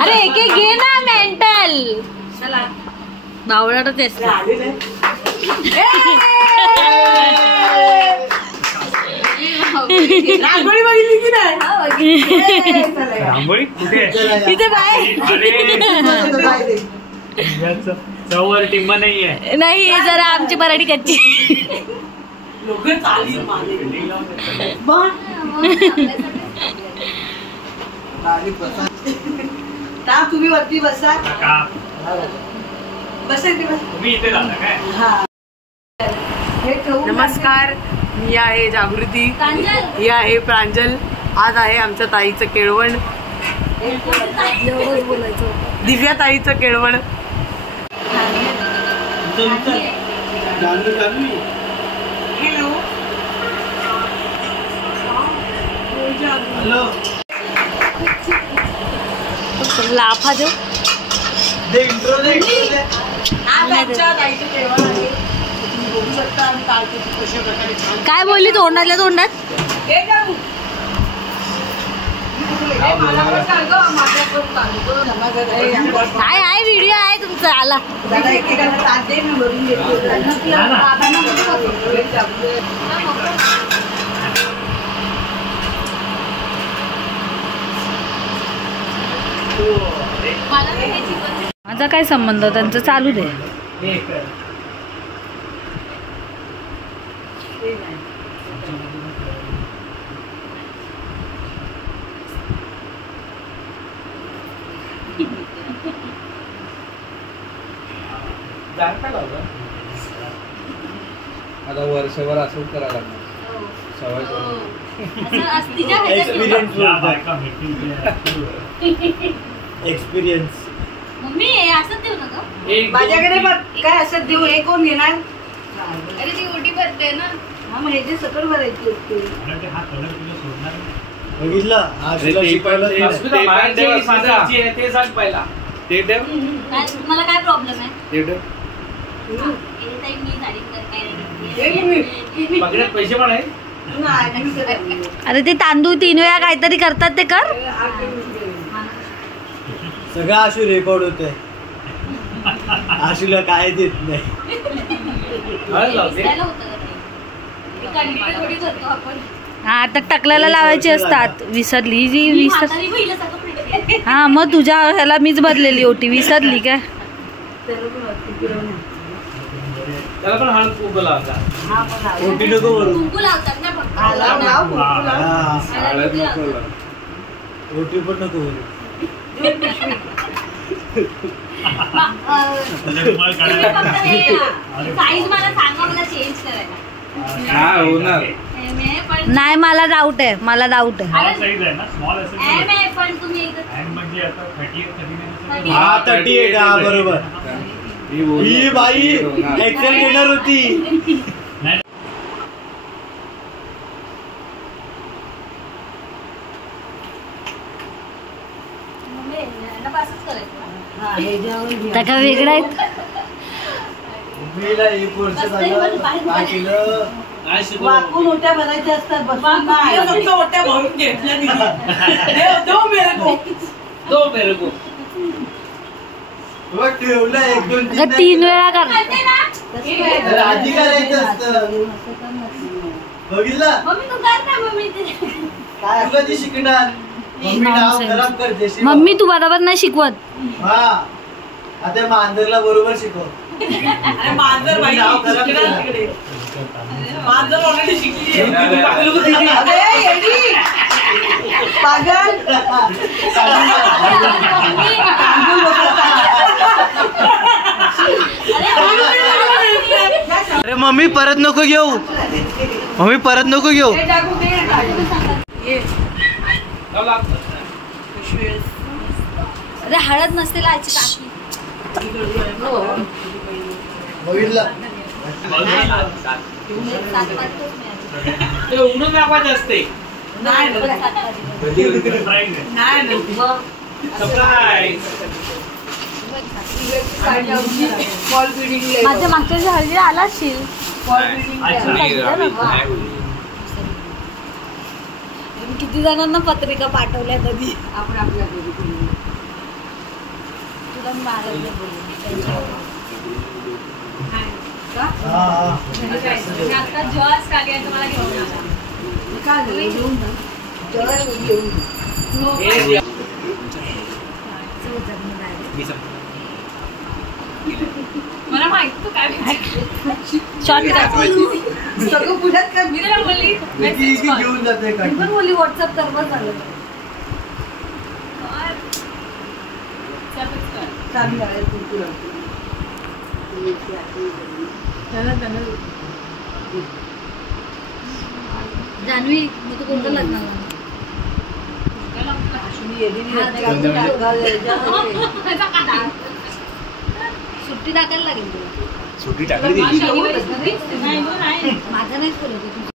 अरे एक एक घे ना मेंटल. चला बावळाटच रांगोळी बघितली की नाही? रांगोळी कुठे इथे बाय चौवर टिंब नाहीये. नाही जरा आमची मराठी कच्ची. लोक चाली तुम्ही वरती बसा. तुम्ही इथे राहता काय? नमस्कार, मी आहे जागृती, ही आहे प्रांजल. आज आहे आमच्या ताईचं केळवण, दिव्या ताईचं केळवण. हॅलो लाफा देऊ. काय बोलली तोंडातल्या तोंडात? काय आहे व्हिडिओ आहे तुमचा आला. माझा काय संबंध, त्यांचं चालू दे. आता वर्षभर असंच करायला लागणार. सवय एक्सपिरियन्स. मम्मी असं देऊ नका माझ्याकडे काय असं देऊ. हे कोण घेणार? अरे ती ओटी भरते ना. हा मग ह्याची सकल भरायची असते. बघितलं ते सांग पहिला. ते ठेव. मला काय प्रॉब्लेम आहे? ते ठेव. बघण्यात पैसे पण आहे. अरे ते तांदूळ 3 वेळा काहीतरी करतात ते कर. सगळं आशू रेकॉर्ड होतंय. आशूला काय देत नाही. हा आता टकल्याला लावायची असतात. विसरली जी विसर. हा मग तुझ्या ह्याला मीच भरलेली ओटी. विसरली काय? त्याला पण हळद कुंकू लावतात. ओटी नको भरू. हळद नको लाव. ओटी पण नको भरू. नाही मला डाऊट आहे. मला डाऊट आहे. हा 38. हा बरोबर. ही बाई एक्सेल घेणार होती. त्या का वेगळं आहेत. वाकून ओट्या भरायच्या असतात. फक्त ओट्या भरून घेतल्या. ठेवलं 3 वेळा कर. आधी करायचं असतं. बघितलं तू कधी शिकणार? मम्मी तू बरोबर नाही शिकवत. हा आता मांजरला बरोबर शिकव. मांजर मांजर ऑलरेडी शिकली. पागल. अरे मम्मी परत नको घेऊ. मम्मी परत नको घेऊ. अरे हळद नसते लायची काकी. बघितलं ते उघडून दाखवायचं असते. माझ्या मागच्या हळदी आला असशील. किती जणांना पत्रिका पाठवल्या कधी आपण आपल्या घरी बोलू. तुला मी बाळाला बोलू आता जॉर्ज कागे तुम्हाला घेऊन आला. काय झालं? घेऊन जा. जेवायला घेऊन जा. मला माहिती तू काय शॉर्ट सगळं पुण्यात काय मी त्याला बोलली घेऊन जाते का पण बोलली व्हॉट्सअप कर बस झालं चालू आहे कुरकुर. जान्हवी मग तू कोणतं लग्नाला सुट्टी टाकायला लागेल तुला सुट्टी टाकली शनिवारी माझं नाहीच बोलत